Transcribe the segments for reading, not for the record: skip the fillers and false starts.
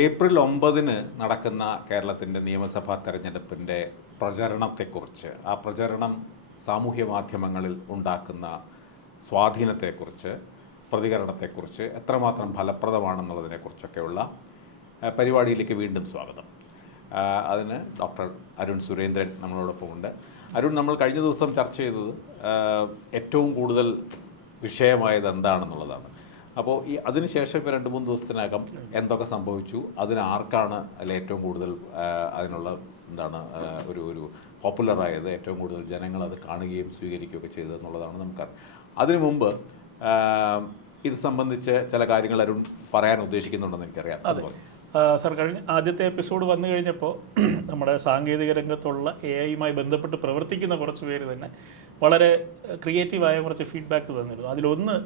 April 9 നടക്കുന്ന കേരളത്തിൻ്റെ നിയമസഭാ തെരഞ്ഞെടുപ്പിൻ്റെ പ്രചരണത്തെക്കുറിച്ച്, ആ പ്രചരണം സാമൂഹ്യ മാധ്യമങ്ങളിൽ ഉണ്ടാക്കുന്ന സ്വാധീനത്തെക്കുറിച്ച്, പ്രതികരണത്തെക്കുറിച്ച് എത്രമാത്രം ഫലപ്രദമാണെന്നുള്ളതിനെക്കുറിച്ചൊക്കെയുള്ള പരിപാടിയിലേക്ക് വീണ്ടും സ്വാഗതം. അതിന് ഡോക്ടർ അരുൺ സുരേന്ദ്രൻ നമ്മളോടൊപ്പമുണ്ട്. അരുൺ, നമ്മൾ കഴിഞ്ഞ ദിവസം ചർച്ച ചെയ്തത് ഏറ്റവും കൂടുതൽ വിഷയമായത് എന്താണെന്നുള്ളതാണ്. അപ്പോൾ അതിനുശേഷം ഇപ്പോൾ 2-3 ദിവസത്തിനകം എന്തൊക്കെ സംഭവിച്ചു, അതിന് ആർക്കാണ് അതിൽ ഏറ്റവും കൂടുതൽ അതിനുള്ള ഒരു പോപ്പുലറായത്, ഏറ്റവും കൂടുതൽ ജനങ്ങൾ അത് കാണുകയും സ്വീകരിക്കുകയൊക്കെ ചെയ്തതെന്നുള്ളതാണ് നമുക്കറിയാം. അതിനു മുമ്പ് ഇത് സംബന്ധിച്ച് ചില കാര്യങ്ങൾ അരുൺ പറയാൻ ഉദ്ദേശിക്കുന്നുണ്ടെന്ന് എനിക്കറിയാം. സാർ, കഴിഞ്ഞ ആദ്യത്തെ എപ്പിസോഡ് വന്നു കഴിഞ്ഞപ്പോൾ നമ്മുടെ സാങ്കേതിക രംഗത്തുള്ള AI-യുമായി ബന്ധപ്പെട്ട് പ്രവർത്തിക്കുന്ന കുറച്ച് പേര് തന്നെ വളരെ ക്രിയേറ്റീവായ കുറച്ച് ഫീഡ്ബാക്ക് തന്നിരുന്നു. അതിലൊന്ന്,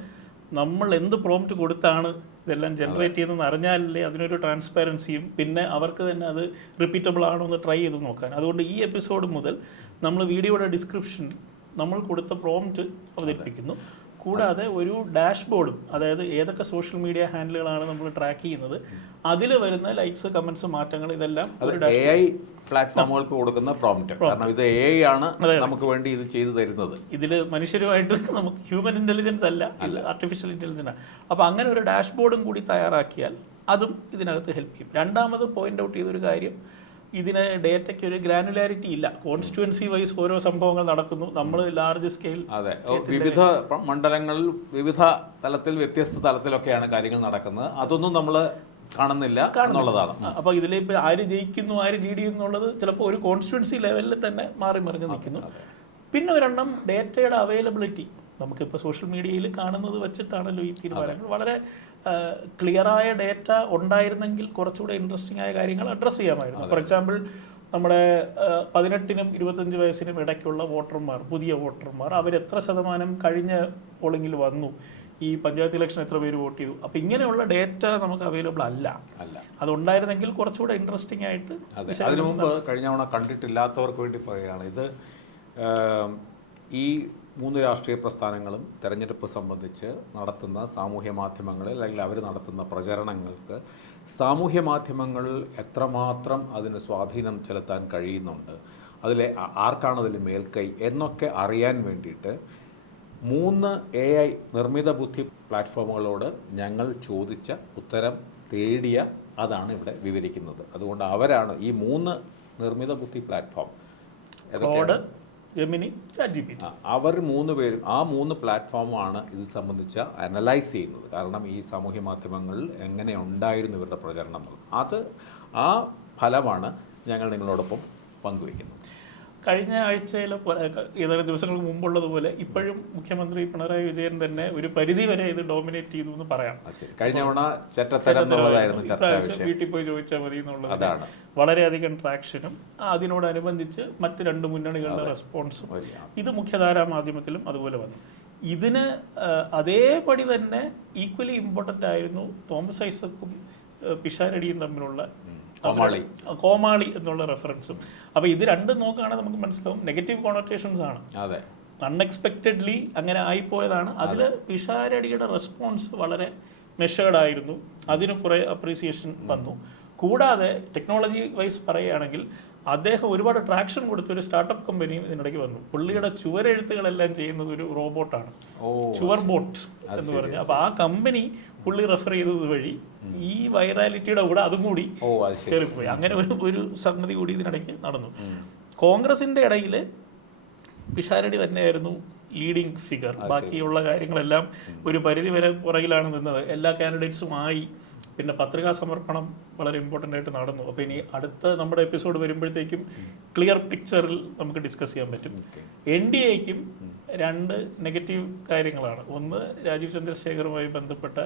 നമ്മൾ എന്ത് പ്രോംപ്റ്റ് കൊടുത്താണ് ഇതെല്ലാം ജനറേറ്റ് ചെയ്യുന്നതെന്ന് അറിഞ്ഞാലല്ലേ അതിനൊരു ട്രാൻസ്പാരൻസിയും പിന്നെ അവർക്ക് തന്നെ അത് റിപ്പീറ്റബിൾ ആണോ എന്ന് ട്രൈ ചെയ്ത് നോക്കാൻ. അതുകൊണ്ട് ഈ എപ്പിസോഡ് മുതൽ നമ്മൾ വീഡിയോയുടെ ഡിസ്ക്രിപ്ഷൻ നമ്മൾ കൊടുത്ത പ്രോംപ്റ്റ് അവതരിപ്പിക്കുന്നു. കൂടാതെ ഒരു ഡാഷ്ബോർഡും, അതായത് ഏതൊക്കെ സോഷ്യൽ മീഡിയ ഹാൻഡിലുകളാണ് നമ്മൾ ട്രാക്ക് ചെയ്യുന്നത്, അതിൽ വരുന്ന ലൈക്സ്, കമന്റ്സ്, മാറ്റങ്ങൾ, ഇതെല്ലാം AI പ്ലാറ്റ്ഫോമുകൾക്ക് കൊടുക്കുന്ന പ്രോംപ്റ്റ്. കാരണം ഇത് AI ആണ് നമുക്ക് വേണ്ടി ഇത് ചെയ്തു തരുന്നത്. ഇതിൽ മനുഷ്യരുമായിട്ട് നമുക്ക് ഹ്യൂമൻ ഇന്റലിജൻസ് അല്ല, ആർട്ടിഫിഷ്യൽ ഇന്റലിജൻസ് ആണ്. അപ്പോൾ അങ്ങനെ ഒരു ഡാഷ്ബോർഡും കൂടി തയ്യാറാക്കിയാൽ അതും ഇതിനകത്ത് ഹെൽപ്പ് ചെയ്യും. രണ്ടാമത് പോയിന്റ് ഔട്ട് ചെയ്തൊരു കാര്യം, ഇതിന് ഡേറ്റയ്ക്ക് ഒരു ഗ്രാനുലാരിറ്റി ഇല്ല. കോൺസ്റ്റിറ്റ്യുവൻസി വൈസ് ഓരോ സംഭവങ്ങൾ നടക്കുന്നു. നമ്മൾ ലാർജ് സ്കെയിൽ, വിവിധ മണ്ഡലങ്ങളിൽ വിവിധ തലത്തിൽ വ്യത്യസ്ത തലത്തിലൊക്കെയാണ് കാര്യങ്ങൾ നടക്കുന്നത്. അതൊന്നും നമ്മൾ കാണുന്നില്ല എന്നുള്ളതാണ്. അപ്പോൾ ഇതിലിപ്പോൾ ആര് ജയിക്കുന്നു, ആര് ലീഡ് ചെയ്യുന്നു എന്നുള്ളത് ചിലപ്പോൾ ഒരു കോൺസ്റ്റിറ്റ്യുവൻസി ലെവലിൽ തന്നെ മാറി മറിഞ്ഞ് നിൽക്കുന്നു. പിന്നെ ഒരെണ്ണം, ഡേറ്റയുടെ അവൈലബിലിറ്റി. നമുക്കിപ്പോൾ സോഷ്യൽ മീഡിയയിൽ കാണുന്നത് വെച്ചിട്ടാണല്ലോ ഈ തീരുമാനങ്ങൾ. വളരെ ക്ലിയറായ ഡേറ്റ ഉണ്ടായിരുന്നെങ്കിൽ കുറച്ചുകൂടെ ഇൻട്രസ്റ്റിംഗ് ആയ കാര്യങ്ങൾ അഡ്രസ്സ് ചെയ്യാമായിരുന്നു. ഫോർ എക്സാമ്പിൾ, നമ്മുടെ 18-നും 25 വയസ്സിനും ഇടയ്ക്കുള്ള വോട്ടർമാർ, പുതിയ വോട്ടർമാർ, അവരെത്ര ശതമാനം കഴിഞ്ഞ പോളിംഗിൽ വന്നു, ഈ പഞ്ചായത്ത് ഇലക്ഷൻ എത്ര പേര് വോട്ട് ചെയ്തു. അപ്പോൾ ഇങ്ങനെയുള്ള ഡേറ്റ നമുക്ക് അവൈലബിൾ അല്ല. അതുണ്ടായിരുന്നെങ്കിൽ കുറച്ചുകൂടെ ഇൻട്രസ്റ്റിംഗ് ആയിട്ട്. അതിനു മുമ്പ് കഴിഞ്ഞ തവണ കണ്ടിട്ടില്ലാത്തവർക്ക് വേണ്ടി പറയുകയാണ്, ഇത് ഈ 3 രാഷ്ട്രീയ പ്രസ്ഥാനങ്ങളും തെരഞ്ഞെടുപ്പ് സംബന്ധിച്ച് നടത്തുന്ന സാമൂഹ്യ മാധ്യമങ്ങളിൽ, അല്ലെങ്കിൽ അവർ നടത്തുന്ന പ്രചരണങ്ങൾക്ക് സാമൂഹ്യ മാധ്യമങ്ങളിൽ എത്രമാത്രം അതിന് സ്വാധീനം ചെലുത്താൻ കഴിയുന്നുണ്ട്, ആർക്കാണ് അതിൽ മേൽക്കൈ എന്നൊക്കെ അറിയാൻ വേണ്ടിയിട്ട് 3 AI നിർമ്മിത ബുദ്ധി പ്ലാറ്റ്ഫോമുകളോട് ഞങ്ങൾ ചോദിച്ച ഉത്തരം തേടിയ അതാണ് ഇവിടെ വിവരിക്കുന്നത്. അതുകൊണ്ട് അവരാണ് ഈ 3 നിർമ്മിത ബുദ്ധി പ്ലാറ്റ്ഫോം, ജെമിനി, ChatGPT, അവർ 3 പേരും ആ 3 പ്ലാറ്റ്ഫോമാണ് ഇത് സംബന്ധിച്ച് അനലൈസ് ചെയ്യുന്നത്. കാരണം ഈ സാമൂഹ്യ മാധ്യമങ്ങളിൽ എങ്ങനെ ഉണ്ടായിരുന്നു ഇവരുടെ പ്രചരണം, ആ ഫലമാണ് ഞങ്ങൾ നിങ്ങളോടൊപ്പം പങ്കുവയ്ക്കുന്നത്. കഴിഞ്ഞ ആഴ്ചയിലെ ഏതാനും ദിവസങ്ങൾക്ക് മുമ്പുള്ളതുപോലെ ഇപ്പോഴും മുഖ്യമന്ത്രി പിണറായി വിജയൻ തന്നെ ഒരു പരിധി വരെ ഇത് ഡോമിനേറ്റ് ചെയ്തു എന്ന് പറയാം. കഴിഞ്ഞ വീട്ടിൽ പോയി ചോദിച്ചാൽ മതി എന്നുള്ളത് വളരെയധികം ട്രാക്ഷനും അതിനോടനുബന്ധിച്ച് മറ്റ് 2 മുന്നണികളുടെ റെസ്പോൺസും ഇത് മുഖ്യധാരാ മാധ്യമത്തിലും അതുപോലെ വന്നു. ഇതിന് അതേപടി തന്നെ ഈക്വലി ഇമ്പോർട്ടൻ്റ് ആയിരുന്നു തോമസ് ഐസക്കും പിഷാരടിയും തമ്മിലുള്ള കോമാളി എന്നുള്ള റെഫറൻസും. അപ്പോൾ ഇത് രണ്ടും നോക്കുകയാണെങ്കിൽ നമുക്ക് മനസ്സിലാവും നെഗറ്റീവ് കോണോട്ടേഷൻസ് ആണ്. അൺഎക്സ്പെക്റ്റഡ്ലി അങ്ങനെ ആയിപ്പോയതാണ്. അതിൽ പിഷാരടിയുടെ റെസ്പോൺസ് വളരെ മെഷേർഡ് ആയിരുന്നു. അതിന് കുറേ അപ്രീസിയേഷൻ വന്നു. കൂടാതെ ടെക്നോളജി വൈസ് പറയുകയാണെങ്കിൽ അദ്ദേഹം ഒരുപാട് ട്രാക്ഷൻ കൊടുത്ത ഒരു സ്റ്റാർട്ടപ്പ് കമ്പനിയും ഇതിനിടയ്ക്ക് വന്നു. പുള്ളിയുടെ ചുവരെഴുത്തുകളെല്ലാം ചെയ്യുന്നത് ഒരു റോബോട്ടാണ്, ചുവർ ബോട്ട് എന്ന് പറഞ്ഞു. അപ്പോൾ ആ കമ്പനി പുള്ളി റെഫർ ചെയ്തത് വഴി ഈ വൈറാലിറ്റിയുടെ കൂടെ അതും കൂടി കയറിപ്പോയി. അങ്ങനെ ഒരു സംഗതി കൂടി ഇതിനിടയ്ക്ക് നടന്നു. കോൺഗ്രസിന്റെ ഇടയിൽ പിഷാരടി തന്നെയായിരുന്നു ലീഡിങ് ഫിഗർ. ബാക്കിയുള്ള കാര്യങ്ങളെല്ലാം ഒരു പരിധി വരെ പുറകിലാണ് നിന്നത്. എല്ലാ കാൻഡിഡേറ്റ്സുമായി പിന്നെ പത്രികാ സമർപ്പണം വളരെ ഇമ്പോർട്ടൻ്റ് ആയിട്ട് നടന്നു. അപ്പോൾ ഇനി അടുത്ത നമ്മുടെ എപ്പിസോഡ് വരുമ്പോഴത്തേക്കും ക്ലിയർ പിക്ചറിൽ നമുക്ക് ഡിസ്കസ് ചെയ്യാൻ പറ്റും. NDAയ്ക്കും 2 നെഗറ്റീവ് കാര്യങ്ങളാണ്. ഒന്ന്, രാജീവ് ചന്ദ്രശേഖറുമായി ബന്ധപ്പെട്ട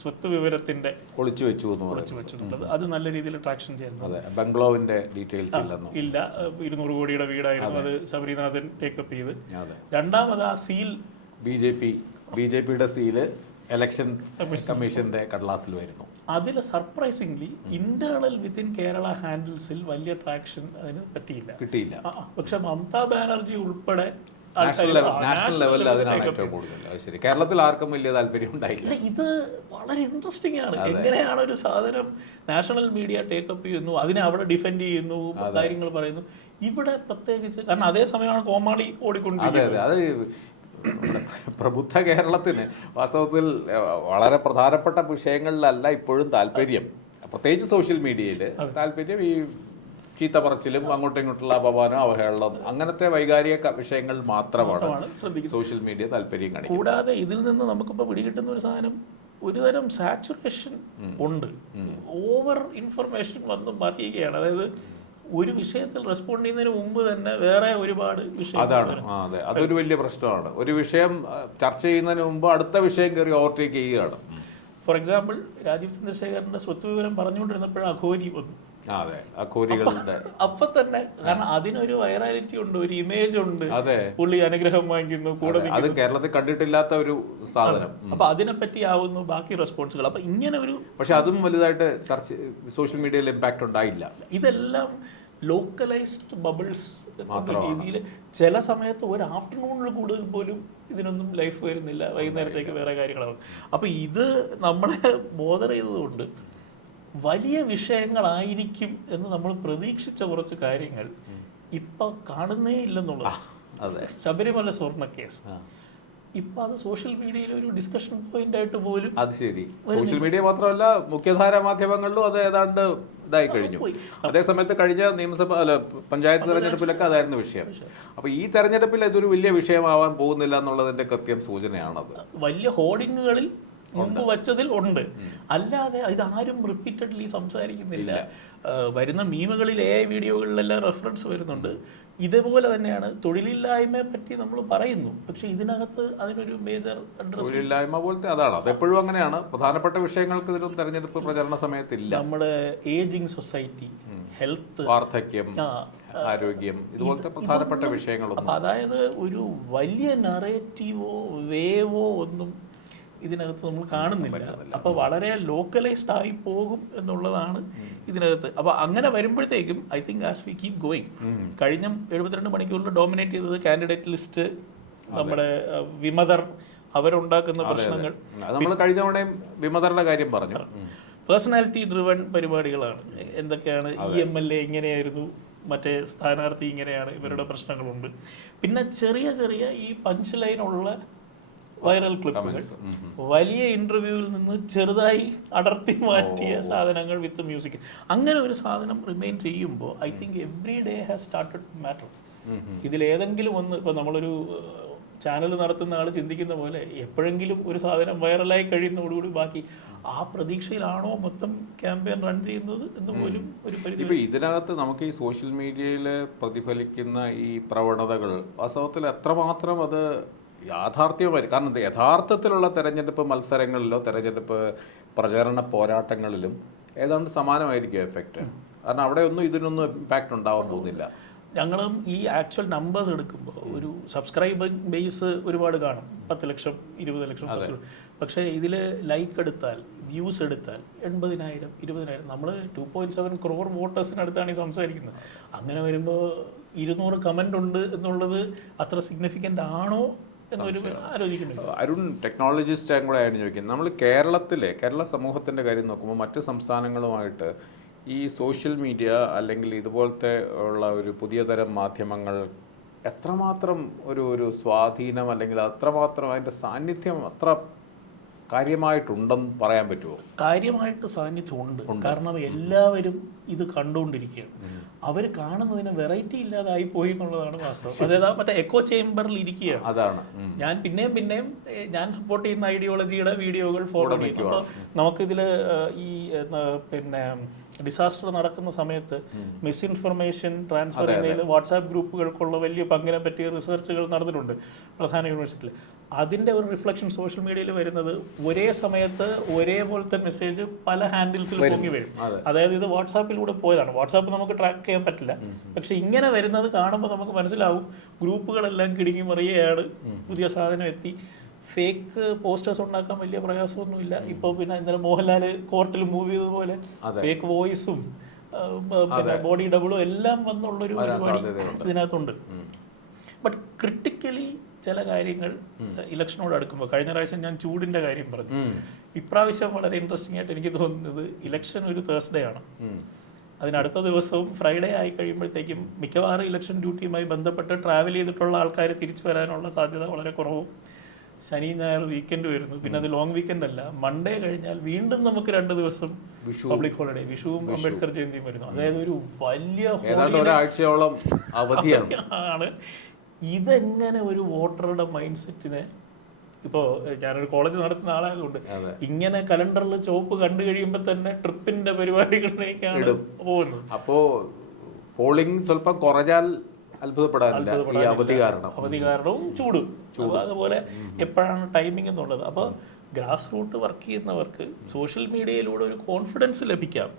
സ്വത്ത് വിവരത്തിന്റെ ഒളിച്ചു വെച്ചിട്ടുള്ളത്. അത് നല്ല രീതിയിൽ ട്രാക്ഷൻ ചെയ്യുന്നത്. ബംഗ്ലാവിന്റെ ഡീറ്റെയിൽസ് ഇല്ല. 200 കോടിയുടെ വീടായിരുന്നു അത് ശബരിനാഥൻ ടേക്കപ്പ് ചെയ്ത്. രണ്ടാമത് ആ സീൽ, ബിജെപിയുടെ സീല് ഇലക്ഷൻ കമ്മീഷന്റെ കടലാസിൽ വരുന്നു. അതിൽ സർപ്രൈസിംഗ്ലി ഇന്റേണൽ വിത്തിൻ കേരള ഹാൻഡിൽസിൽ വലിയ ട്രാക്ഷൻ അതിന് കിട്ടിയില്ല. പക്ഷെ മമതാ ബാനർജി ഉൾപ്പെടെ നാഷണൽ ലെവലിൽ അതിനാണ് ഏറ്റവും കൂടുതൽ. അത് ശരി. കേരളത്തിൽ ആർക്കും വലിയ താല്പര്യം ഉണ്ടായില്ല. ഇത് വളരെ ഇൻട്രസ്റ്റിംഗ് ആണ്. എങ്ങനെയാണ് ഒരു സാധനം നാഷണൽ മീഡിയ ടേക്കപ്പ് ചെയ്യുന്നു, അതിനെ അവിടെ ഡിഫെൻഡ് ചെയ്യുന്നു, കാര്യങ്ങൾ പറയുന്നു. ഇവിടെ പ്രത്യേകിച്ച് കാരണം അതേ സമയമാണ് കോമാളി ഓടിക്കൊണ്ടിരിക്കുന്നത്. അത് പ്രബുദ്ധ കേരളത്തിന് വാസ്തവത്തിൽ വളരെ പ്രധാനപ്പെട്ട വിഷയങ്ങളിലല്ല ഇപ്പോഴും താല്പര്യം. പ്രത്യേകിച്ച് സോഷ്യൽ മീഡിയയിൽ താല്പര്യം ഈ ചീത്ത പറച്ചിലും അങ്ങോട്ടും ഇങ്ങോട്ടുള്ള അപമാനം, അവഹേളനം, അങ്ങനത്തെ വൈകാരിക വിഷയങ്ങൾ മാത്രമാണ് സോഷ്യൽ മീഡിയ താല്പര്യം കാണിക്കുന്നത്. കൂടാതെ ഇതിൽ നിന്ന് നമുക്കിപ്പോൾ പിടികിട്ടുന്ന ഒരു സാധനം, ഒരുതരം സാച്ചുറേഷൻ ഉണ്ട്. ഓവർ ഇൻഫർമേഷൻ വന്ന് മറിയുകയാണ്. അതായത് ഒരു വിഷയത്തിൽ റെസ്പോണ്ട് ചെയ്യുന്നതിന് മുമ്പ് തന്നെ വേറെ ഒരുപാട് വിഷയം. അതെ, അതൊരു വലിയ പ്രശ്നമാണ്. ഒരു വിഷയം ചർച്ച ചെയ്യുന്നതിന് മുമ്പ് അടുത്ത വിഷയം കയറി ഓവർടേക്ക് ചെയ്യുകയാണ്. ഫോർ എക്സാമ്പിൾ, രാജീവ് ചന്ദ്രശേഖരന്റെ സ്വത്ത് വിവരം പറഞ്ഞുകൊണ്ടിരുന്നപ്പോഴും അഘോരി വന്നു. അപ്പൊ തന്നെ, കാരണം അതിനൊരു വൈറാലിറ്റി ഉണ്ട്, ഒരു ഇമേജ് ഉണ്ട്. പുള്ളി അനുഗ്രഹം വാങ്ങിക്കുന്നു, കൂടെ അത് കേരളത്തിൽ കണ്ടിട്ടില്ലാത്ത ഒരു സാധനം. അപ്പൊ അതിനെപ്പറ്റി ആവുന്നു ബാക്കി റെസ്പോൺസുകൾ. അപ്പൊ ഇങ്ങനെ ഒരു, പക്ഷെ അതും വലുതായിട്ട് സോഷ്യൽ മീഡിയയിൽ ഇമ്പാക്ട് ഉണ്ടായില്ല. ഇതെല്ലാം ലോക്കലൈസ്ഡ് ബബിൾസ് എന്ന രീതിയിൽ ചില സമയത്ത് ഒരു ആഫ്റ്റർനൂണിൽ കൂടുതൽ പോലും ഇതിനൊന്നും ലൈഫ് വരുന്നില്ല, വൈകുന്നേരത്തേക്ക് വേറെ കാര്യങ്ങളാവും. അപ്പൊ ഇത് നമ്മളെ ബോധർ ചെയ്തതുകൊണ്ട് വലിയ വിഷയങ്ങളായിരിക്കും എന്ന് നമ്മൾ പ്രതീക്ഷിച്ച കുറച്ച് കാര്യങ്ങൾ ഇപ്പൊ കാണുന്നേ ഇല്ലെന്നുള്ളത്. ശബരിമല സ്വർണ്ണ കേസ് ഇപ്പൊ അത് സോഷ്യൽ മീഡിയയിൽ ഒരു ഡിസ്കഷൻ പോയിന്റ് ആയിട്ട് പോലും. അത് ശരി, സോഷ്യൽ മീഡിയ മാത്രമല്ല മുഖ്യധാര മാധ്യമങ്ങളിലും അത് ഏതാണ്ട് ഇതായി കഴിഞ്ഞു. അതേസമയത്ത് കഴിഞ്ഞ നിയമസഭ പഞ്ചായത്ത് തെരഞ്ഞെടുപ്പിലൊക്കെ അതായിരുന്നു വിഷയം. അപ്പൊ ഈ തെരഞ്ഞെടുപ്പിൽ ഇതൊരു വലിയ വിഷയമാവാൻ പോകുന്നില്ല എന്നുള്ളതിന്റെ കൃത്യം സൂചനയാണത്. വലിയ ഹോർഡിങ്ങുകളിൽ മുമ്പ് വച്ചതിൽ ഉണ്ട്, അല്ലാതെ ഇതാരും റിപ്പീറ്റഡ്ലി സംസാരിക്കുന്നില്ല. വരുന്ന മീമുകളിൽ വീഡിയോകളിലെല്ലാം റെഫറൻസ് വരുന്നുണ്ട്. ഇതേപോലെ തന്നെയാണ് തൊഴിലില്ലായ്മയെ പറ്റി നമ്മൾ പറയുന്നു, പക്ഷെ ഇതിനകത്ത് അതിനൊരു മേജർ തൊഴിലില്ലായ്മ പോലത്തെ അതാണ്. അതെപ്പോഴും അങ്ങനെയാണ്. പ്രധാനപ്പെട്ട വിഷയങ്ങൾക്ക് ഇതിലും തെരഞ്ഞെടുപ്പ് പ്രചരണ സമയത്തില്ല. നമ്മുടെ ഏജിങ് സൊസൈറ്റി, ഹെൽത്ത്, വാർദ്ധക്യം, ആരോഗ്യം, ഇതുപോലത്തെ പ്രധാനപ്പെട്ട വിഷയങ്ങളൊന്നും, അതായത് ഒരു വലിയ നറേറ്റീവോ വേവോ ഒന്നും ഇതിനകത്ത് നമ്മൾ കാണുന്നില്ല. അപ്പൊ വളരെ ലോക്കലൈസ്ഡ് ആയി പോകും എന്നുള്ളതാണ് ഇതിനകത്ത്. അപ്പൊ അങ്ങനെ വരുമ്പോഴത്തേക്കും I think as we keep going, കഴിഞ്ഞ 72 മണിക്കൂറിൽ ഡോമിനേറ്റ് ചെയ്തത് കാൻഡിഡേറ്റ് ലിസ്റ്റ്, നമ്മുടെ വിമതർ, അവരുണ്ടാക്കുന്ന പ്രശ്നങ്ങൾ. നമ്മൾ കഴിഞ്ഞ തവണയും വിമതരുടെ കാര്യം പറഞ്ഞു. പേഴ്സണാലിറ്റി ഡ്രിവൺ പരിപാടികളാണ്. എന്തൊക്കെയാണ് ഈ MLA ഇങ്ങനെയായിരുന്നു, മറ്റേ സ്ഥാനാർത്ഥി ഇങ്ങനെയാണ്, ഇവരുടെ പ്രശ്നങ്ങളുണ്ട്. പിന്നെ ചെറിയ ചെറിയ ഈ പഞ്ച് ലൈനുള്ള വൈറൽ ക്ലിപ്പുകൾ, വലിയ ഇന്റർവ്യൂവിൽ നിന്ന് ചെറുതായി അടർത്തി മാറ്റിയ സാധനങ്ങൾ വിത്ത് മ്യൂസിക്, അങ്ങനെ ഒരു സാധനം റിമെയിൻ ചെയ്യുമ്പോൾ I think every day has started matter. ഇതിലേതെങ്കിലും ഒന്ന്, ഇപ്പൊ നമ്മളൊരു ചാനൽ നടത്തുന്ന ആൾ ചിന്തിക്കുന്ന പോലെ എപ്പോഴെങ്കിലും ഒരു സാധനം വൈറലായി കഴിയുന്നതോടുകൂടി ബാക്കി ആ പ്രതീക്ഷയിലാണോ മൊത്തം ക്യാമ്പയിൻ റൺ ചെയ്യുന്നത് എന്ന് പോലും ഒരു പരിധി. ഇപ്പൊ ഇതിനകത്ത് നമുക്ക് ഈ സോഷ്യൽ മീഡിയയിൽ പ്രതിഫലിക്കുന്ന ഈ പ്രവണതകൾ വാസ്തവത്തിൽ എത്രമാത്രം അത് യാഥാർത്ഥ്യമായി, കാരണം യഥാർത്ഥത്തിലുള്ള തെരഞ്ഞെടുപ്പ് മത്സരങ്ങളിലോ തെരഞ്ഞെടുപ്പ് പ്രചരണ പോരാട്ടങ്ങളിലും ഏതാണ്ട് സമാനമായിരിക്കും എഫക്റ്റ്. കാരണം അവിടെ ഒന്നും ഇതിനൊന്നും ഇമ്പാക്റ്റ് ഉണ്ടാവാൻ പോകുന്നില്ല. ഞങ്ങളും ഈ ആക്ച്വൽ നമ്പേഴ്സ് എടുക്കുമ്പോൾ ഒരു സബ്സ്ക്രൈബർ ബേസ് ഒരുപാട് കാണും, 10 ലക്ഷം 20 ലക്ഷം. പക്ഷേ ഇതിൽ ലൈക്ക് എടുത്താൽ, വ്യൂസ് എടുത്താൽ 80,000 20,000, നമ്മൾ 2.7 crore വോട്ടേഴ്സിനടുത്താണ് ഈ സംസാരിക്കുന്നത്. അങ്ങനെ വരുമ്പോൾ 200 കമൻ്റ് ഉണ്ട് എന്നുള്ളത് അത്ര സിഗ്നിഫിക്കൻ്റ് ആണോ എന്നൊരു ആലോചിക്കുന്നുണ്ട്. അരുൺ ടെക്നോളജിസ്റ്റ് കൂടെ ആയിരുന്നു ചോദിക്കുന്നത്. നമ്മൾ കേരള സമൂഹത്തിൻ്റെ കാര്യം നോക്കുമ്പോൾ മറ്റ് സംസ്ഥാനങ്ങളുമായിട്ട് ഈ സോഷ്യൽ മീഡിയ അല്ലെങ്കിൽ ഇതുപോലത്തെ ഉള്ള ഒരു പുതിയ തരം മാധ്യമങ്ങൾ എത്രമാത്രം ഒരു സ്വാധീനം അല്ലെങ്കിൽ അത്രമാത്രം അതിൻ്റെ സാന്നിധ്യം അത്ര കാര്യമായിട്ടുണ്ടെന്ന് പറയാൻ പറ്റുമോ? കാര്യമായിട്ട് സാന്നിധ്യമുണ്ട്. കാരണം എല്ലാവരും ഇത് കണ്ടുകൊണ്ടിരിക്കുകയാണ്. അവർ കാണുന്നതിന് വെറൈറ്റി ഇല്ലാതായി പോയി എന്നുള്ളതാണ് വാസ്തവം. അതായത് മറ്റേ എക്കോ ചേംബറിൽ ഇരിക്കുകയാണ്. അതാണ് ഞാൻ പിന്നെയും ഞാൻ സപ്പോർട്ട് ചെയ്യുന്ന ഐഡിയോളജിയുടെ വീഡിയോകൾ ഫോളോ ചെയ്യും. അപ്പോൾ നമുക്കിതിൽ ഈ പിന്നെ ഡിസാസ്റ്റർ നടക്കുന്ന സമയത്ത് മിസ്ഇൻഫർമേഷൻ ട്രാൻസ്ഫർ ചെയ്യുന്നതിൽ വാട്സാപ്പ് ഗ്രൂപ്പുകൾക്കുള്ള വലിയ പങ്കിനെ പറ്റിയ റിസർച്ചുകൾ നടന്നിട്ടുണ്ട് പ്രധാന യൂണിവേഴ്സിറ്റിയിൽ. അതിൻ്റെ ഒരു റിഫ്ലക്ഷൻ സോഷ്യൽ മീഡിയയിൽ വരുന്നത് ഒരേ സമയത്ത് ഒരേപോലത്തെ മെസ്സേജ് പല ഹാൻഡിൽസിൽ പൊങ്ങി വരും. അതായത് ഇത് വാട്സാപ്പിലൂടെ പോയതാണ്. വാട്സാപ്പ് നമുക്ക് ട്രാക്ക് ചെയ്യാൻ പറ്റില്ല, പക്ഷെ ഇങ്ങനെ വരുന്നത് കാണുമ്പോൾ നമുക്ക് മനസ്സിലാവും ഗ്രൂപ്പുകളെല്ലാം കിടുങ്ങി മറിയാണ്, പുതിയ സാധനം എത്തി. ഫേക്ക് പോസ്റ്റേഴ്സ് ഉണ്ടാക്കാൻ വലിയ പ്രയാസമൊന്നുമില്ല. ഇപ്പോൾ പിന്നെ ഇന്നലെ മോഹൻലാൽ കോർട്ടിൽ മൂവ് ചെയ്തതുപോലെ ഫേക്ക് വോയിസും പിന്നെ ബോഡി ഡബിളും എല്ലാം വന്നുള്ളൊരു പരിപാടി ഇതിനകത്തുണ്ട്. ബട്ട് ക്രിട്ടിക്കലി ചില കാര്യങ്ങൾ ഇലക്ഷനോട് അടുക്കുമ്പോൾ, കഴിഞ്ഞ പ്രാവശ്യം ഞാൻ ചൂടിന്റെ കാര്യം പറഞ്ഞു, ഇപ്രാവശ്യം വളരെ ഇൻട്രസ്റ്റിംഗ് ആയിട്ട് എനിക്ക് തോന്നുന്നത് ഇലക്ഷൻ ഒരു തേഴ്സ്ഡേ ആണ്. അതിനടുത്ത ദിവസവും ഫ്രൈഡേ ആയി കഴിയുമ്പോഴത്തേക്കും മിക്കവാറും ഇലക്ഷൻ ഡ്യൂട്ടിയുമായി ബന്ധപ്പെട്ട് ട്രാവൽ ചെയ്തിട്ടുള്ള ആൾക്കാർ തിരിച്ചു വരാനുള്ള സാധ്യത വളരെ കുറവും. ശനി ഞായർ വീക്കെൻഡ് വരുന്നു, പിന്നെ അത് ലോങ് വീക്കെൻഡ് അല്ല, മൺഡേ കഴിഞ്ഞാൽ വീണ്ടും നമുക്ക് 2 ദിവസം പബ്ലിക് ഹോളിഡേ, വിഷുവും അംബേദ്കർ ജയന്തിയും വരുന്നു. അതായത് ഒരു വലിയ ഒരാഴ്ചയോളം അവധിയാണ്. ഇതെങ്ങനെ ഒരു വോട്ടറുടെ മൈൻഡ് സെറ്റിനെ, ഇപ്പോൾ ഞാനൊരു കോളേജ് നടത്തുന്ന ആളായതുകൊണ്ട് ഇങ്ങനെ കലണ്ടറിൽ ചുവപ്പ് കണ്ടു കഴിയുമ്പോൾ തന്നെ ട്രിപ്പിന്റെ പരിപാടികളിലേക്കാണ് പോകുന്നത്. അപ്പോ പോളിംഗ് സ്വല്പം കുറഞ്ഞാൽ അത്ഭുതപ്പെടാനില്ല, ഈ അവധി കാരണവും ചൂടും. അതുപോലെ എപ്പോഴാണ് ടൈമിംഗ് എന്നുള്ളത്. അപ്പോൾ ഗ്രാസ് റൂട്ട് വർക്ക് ചെയ്യുന്നവർക്ക് സോഷ്യൽ മീഡിയയിലൂടെ ഒരു കോൺഫിഡൻസ് ലഭിക്കാം.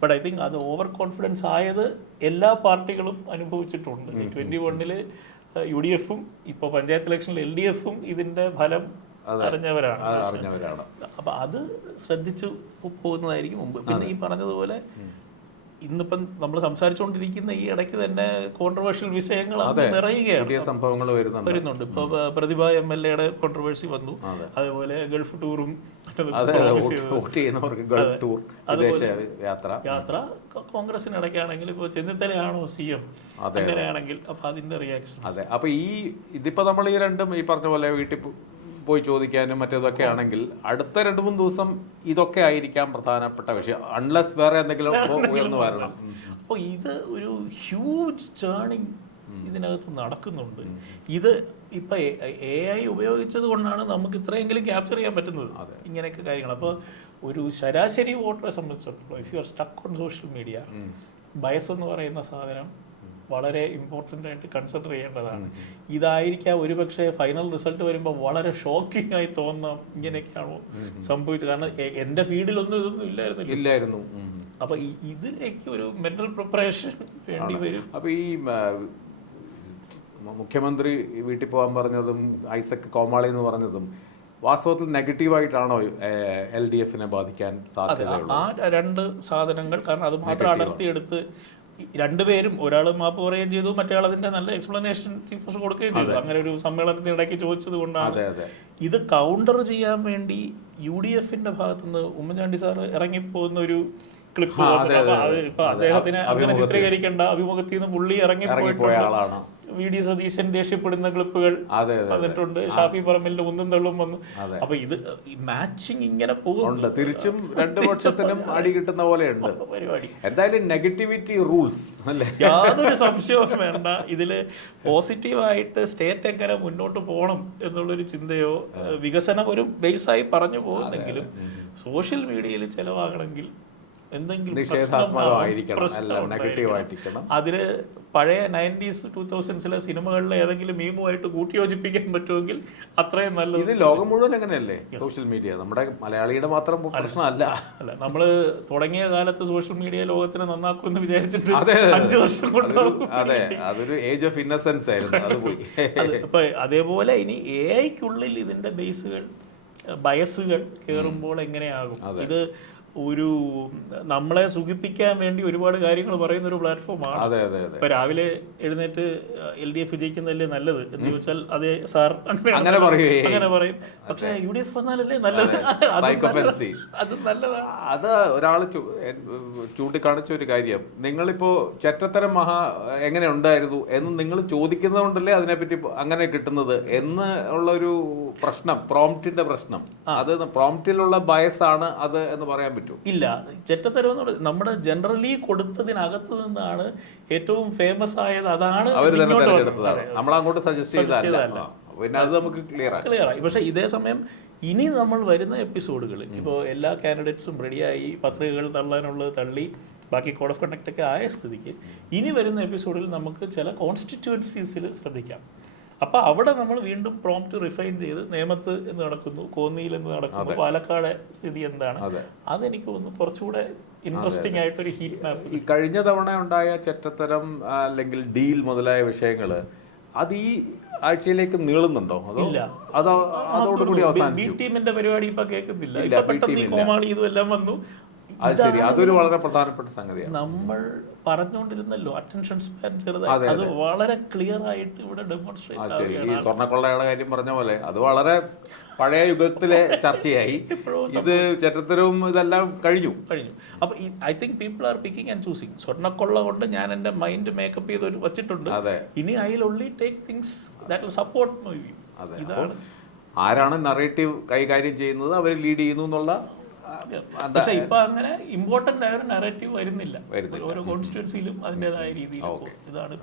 ബട്ട് ഐ തിങ്ക് അത് ഓവർ കോൺഫിഡൻസ് ആയത് എല്ലാ പാർട്ടികളും അനുഭവിച്ചിട്ടുണ്ട്. 21-ൽ UDF-ഉം ഇപ്പോൾ പഞ്ചായത്ത് ഇലക്ഷനിൽ LDF-ഉം ഇതിന്റെ ഫലം അറിഞ്ഞവരാണ്. അപ്പൊ അത് ശ്രദ്ധിച്ചു പോകുന്നതായിരിക്കും മുമ്പ്. പിന്നെ ഈ പറഞ്ഞതുപോലെ ഇന്നിപ്പം നമ്മൾ സംസാരിച്ചുകൊണ്ടിരിക്കുന്ന ഈ ഇടയ്ക്ക് തന്നെ കോൺട്രവേഴ്ഷ്യൽ വിഷയങ്ങൾ നിറയുകയാണ്, സംഭവങ്ങൾ വരുന്നുണ്ട്. ഇപ്പൊ പ്രതിഭ MLA-യുടെ കോൺട്രവേഴ്സി വന്നു, അതേപോലെ ഗൾഫ് ടൂറും യാത്ര കോൺഗ്രസിനിടയ്ക്കാണെങ്കിൽ ഇപ്പോൾ ചെന്നിത്തലയാണോ CM, അങ്ങനെയാണെങ്കിൽ അപ്പൊ അതിന്റെ റിയാക്ഷൻ. അതെ, അപ്പൊ ഇതിപ്പോ നമ്മൾ ഈ രണ്ടും ഈ പറഞ്ഞ പോലെ വീട്ടിൽ പോയി ചോദിക്കാനും മറ്റേതൊക്കെ ആണെങ്കിൽ അടുത്ത 2-3 ദിവസം ഇതൊക്കെ ആയിരിക്കാം പ്രധാനപ്പെട്ട വിഷയം, അൺലെസ് വേറെ എന്തെങ്കിലും ഉയർന്നു വരണം. അപ്പോൾ ഇത് ഒരു ഹ്യൂജ് ടേണിംഗ് ഇതിനകത്ത് നടക്കുന്നുണ്ട്. ഇത് ഇപ്പൊ AI ഉപയോഗിച്ചത് കൊണ്ടാണ് നമുക്ക് ഇത്രയെങ്കിലും ക്യാപ്ചർ ചെയ്യാൻ പറ്റുന്നത് ഇങ്ങനെയൊക്കെ കാര്യങ്ങൾ. അപ്പോൾ ഒരു ശരാശരി വോട്ടറെ സംബന്ധിച്ചിടത്തോളം if you are stuck on social media, bias എന്ന് പറയുന്ന സാധനം വളരെ ഇമ്പോർട്ടൻ്റ് ആയിട്ട് കൺസിഡർ ചെയ്യേണ്ടതാണ്. ഇതായിരിക്കാം ഒരുപക്ഷെ ഫൈനൽ റിസൾട്ട് വരുമ്പോൾ വളരെ ഷോക്കിംഗ് ആയി തോന്നാം, ഇങ്ങനെയൊക്കെയാണോ സംഭവിച്ചത്, കാരണം എൻ്റെ ഫീൽഡിലൊന്നും ഇതൊന്നും ഇല്ലായിരുന്നു. അപ്പൊ ഇതിലേക്ക് ഒരു മെന്റൽ പ്രിപ്പറേഷൻ വേണ്ടി വരും. അപ്പൊ ഈ മുഖ്യമന്ത്രി വീട്ടിൽ പോകാൻ പറഞ്ഞതും ഐസക് കോമാളി എന്ന് പറഞ്ഞതും വാസ്തവത്തിൽ നെഗറ്റീവായിട്ടാണോ LDF-നെ ബാധിക്കാൻ സാധ്യതയുള്ളത്? ആ 2 സാധനങ്ങൾ, കാരണം അത് മാത്രം അടർത്തിയെടുത്ത് രണ്ടുപേരും, ഒരാൾ മാപ്പ് പറയുകയും ചെയ്തു, മറ്റേ അതിന്റെ നല്ല എക്സ്പ്ലനേഷൻ ചീഫ് മിനിസ്റ്റർ കൊടുക്കുകയും ചെയ്തു. അങ്ങനെ ഒരു സമ്മേളനത്തിനിടയ്ക്ക് ചോദിച്ചത് കൊണ്ടാണ് ഇത് കൗണ്ടർ ചെയ്യാൻ വേണ്ടി UDF-ന്റെ ഭാഗത്തുനിന്ന് ഉമ്മൻചാണ്ടി സാർ ഇറങ്ങിപ്പോകുന്ന ഒരു ക്ലിപ്പ്. ഇപ്പൊ അദ്ദേഹത്തിന് അങ്ങനെ ചിത്രീകരിക്കേണ്ട, അഭിമുഖത്തിൽ നിന്ന് പുള്ളി ഇറങ്ങിപ്പോയ ആളാണ്. VD സതീശൻ ദേഷ്യപ്പെടുന്ന ക്ലിപ്പുകൾ വന്നിട്ടുണ്ട്, ഷാഫി പറമ്പിലിന്റെ ഉന്തും തള്ളും വന്നു. അപ്പൊ ഇത് മാച്ചിങ് ഇങ്ങനെ പോകുന്നുണ്ട്, തിരിച്ചും 2 പക്ഷത്തിനും അടി കിട്ടുന്ന പോലെയുണ്ട് പരിപാടി. എന്തായാലും നെഗറ്റിവിറ്റി റൂൾസ് അല്ലേ, യാതൊരു സംശയവും വേണ്ട. ഇതില് പോസിറ്റീവായിട്ട് സ്റ്റേറ്റ് എങ്ങനെ മുന്നോട്ട് പോകണം എന്നുള്ളൊരു ചിന്തയോ വികസനം ഒരു ബേസായി പറഞ്ഞു പോകുന്നെങ്കിലും സോഷ്യൽ മീഡിയയിൽ ചെലവാകണമെങ്കിൽ എന്തെങ്കിലും അതില് പഴയ 90s 2000s സിനിമകളിലെ ഏതെങ്കിലും മീമുമായിട്ട് കൂട്ടിയോജിപ്പിക്കാൻ പറ്റുമെങ്കിൽ അത്രയും നല്ലത്. ഇത് ലോകം മുഴുവൻ അങ്ങനെയല്ലേ സോഷ്യൽ മീഡിയ, നമ്മുടെ മലയാളിയുടെ മാത്രം പ്രശ്നമല്ല. അല്ല, നമ്മള് തുടങ്ങിയ കാലത്ത് സോഷ്യൽ മീഡിയ ലോകത്തിനെ നന്നാക്കുമെന്ന് വിചാരിച്ചിട്ട് 5 വർഷം കൊണ്ട് അതൊരു ഏജ് ഓഫ് ഇന്നസെൻസ് ആയിരുന്നു, അത് പോയി. അപ്പൊ അതേപോലെ ഇനി AI-ക്കുള്ളിൽ ഇതിന്റെ ബേസുകൾ, ബയസുകൾ കയറുമ്പോൾ എങ്ങനെയാകും? ഇത് ഒരു നമ്മളെ സുഖിപ്പിക്കാൻ വേണ്ടി ഒരുപാട് കാര്യങ്ങൾ പറയുന്ന ഒരു പ്ലാറ്റ്ഫോമാണ്. ഇപ്പൊ രാവിലെ എഴുന്നേറ്റ് LDF വിജയിക്കുന്നതല്ലേ നല്ലത് എന്ന് ചോദിച്ചാൽ അതേ സാർ അങ്ങനെ പറയും. പക്ഷെ UDF വന്നാലല്ലേ നല്ലത്, അത് നല്ലതാണ്. അത് ഒരാൾ ചൂണ്ടിക്കാണിച്ച ഒരു കാര്യം, നിങ്ങളിപ്പോ ചെറ്റത്തരം എങ്ങനെ ഉണ്ടായിരുന്നു എന്ന് നിങ്ങൾ ചോദിക്കുന്നത് കൊണ്ടല്ലേ അതിനെപ്പറ്റി അങ്ങനെ കിട്ടുന്നത് എന്ന് ഉള്ളൊരു പ്രശ്നം, പ്രോംപ്റ്റിന്റെ പ്രശ്നം. അത് പ്രോംപ്റ്റിലുള്ള ബയസാണ് അത് എന്ന് പറയാൻ പറ്റും. ഇല്ല, ചെറ്റത്തരം എന്ന് പറയുന്നത് നമ്മുടെ ജനറലി കൊടുത്തതിനകത്ത് നിന്നാണ് ഏറ്റവും ഫേമസ് ആയത്, അതാണ് നമ്മളങ്ങോട്ട് സജസ്റ്റ് ചെയ്തതല്ല. പിന്നെ അത് നമുക്ക് ക്ലിയർ ആയി. പക്ഷെ ഇതേ സമയം ഇനി നമ്മൾ വരുന്ന എപ്പിസോഡുകളിൽ ഇപ്പോൾ എല്ലാ കാൻഡിഡേറ്റ്സും റെഡിയായി, പത്രികകൾ തള്ളാനുള്ളത് തള്ളി, ബാക്കി കോഡ് ഓഫ് കണ്ടക്ട് ഒക്കെ ആയ സ്ഥിതിക്ക് ഇനി വരുന്ന എപ്പിസോഡിൽ നമുക്ക് ചില കോൺസ്റ്റിറ്റ്യുവൻസീസിൽ ശ്രദ്ധിക്കാം. അപ്പോൾ അവിടെ നമ്മൾ വീണ്ടും പ്രോംപ്റ്റ് റിഫൈൻ ചെയ്ത് നേമത്ത് എന്ന് നടക്കുന്നു, കോന്നിയിൽ എന്ന് നടക്കുന്നു, പാലക്കാട് സ്ഥിതി എന്താണ്, അതെനിക്ക് തോന്നുന്നു കുറച്ചുകൂടെ ഇൻട്രസ്റ്റിംഗ് ആയിട്ടൊരു ഹീറ്റ് മാപ്പ്. ഈ കഴിഞ്ഞ തവണ ഉണ്ടായ ചെറ്റത്തരം അല്ലെങ്കിൽ ഡീൽ മുതലായ വിഷയങ്ങൾ അത് ഈ ആഴ്ചയിലേക്ക് നീളുന്നുണ്ടോ? അതോടുകൂടി അവസാനിച്ചു. ടീമിന്റെ പരിപാടി ഇപ്പൊ കേൾക്കുന്നില്ല, പെട്ടെന്ന് കോമാളി ഇതുമെല്ലാം വന്നു. അത് ശരി, അതൊരു വളരെ പ്രധാനപ്പെട്ട സംഗതിയാണ്. നമ്മൾ പറഞ്ഞുകൊണ്ടിരുന്നല്ലോ അറ്റൻഷൻ സ്പാൻ ചെറുതായി, അത് വളരെ ക്ലിയർ ആയിട്ട് ഇവിടെ ഡെമോൺസ്ട്രേറ്റ് ശരി, ഈ സ്വർണ്ണക്കൊള്ളയുടെ കാര്യം പറഞ്ഞ പോലെ അത് വളരെ പഴയ യുഗത്തിലെ ചർച്ചയായി. ഇത് ചരിത്രവും ഇതെല്ലാം കഴിഞ്ഞു. അപ്പോൾ I think people are picking and choosing. സ്വർണ്ണക്കൊള്ള കൊണ്ട് ഞാൻ എൻ്റെ മൈൻഡ് മേക്കപ്പ് ചെയ്ത് വെച്ചിട്ടുണ്ട്. ഇനി I will only take things that will support my view. ഇതാണ് ആരാണ് നറേറ്റീവ് കൈകാര്യം ചെയ്യുന്നത്, അവർ ലീഡ് ചെയ്യുന്നു എന്നുള്ള. പക്ഷെ ഇപ്പൊ അങ്ങനെ ഇമ്പോർട്ടന്റ് ആയ ഒരു നറേറ്റീവ് വരുന്നില്ല. ഓരോ കോൺസ്റ്റിറ്റ്യുവൻസിയിലും അതിൻ്റെതായ രീതിയിൽ ഇതാണ്.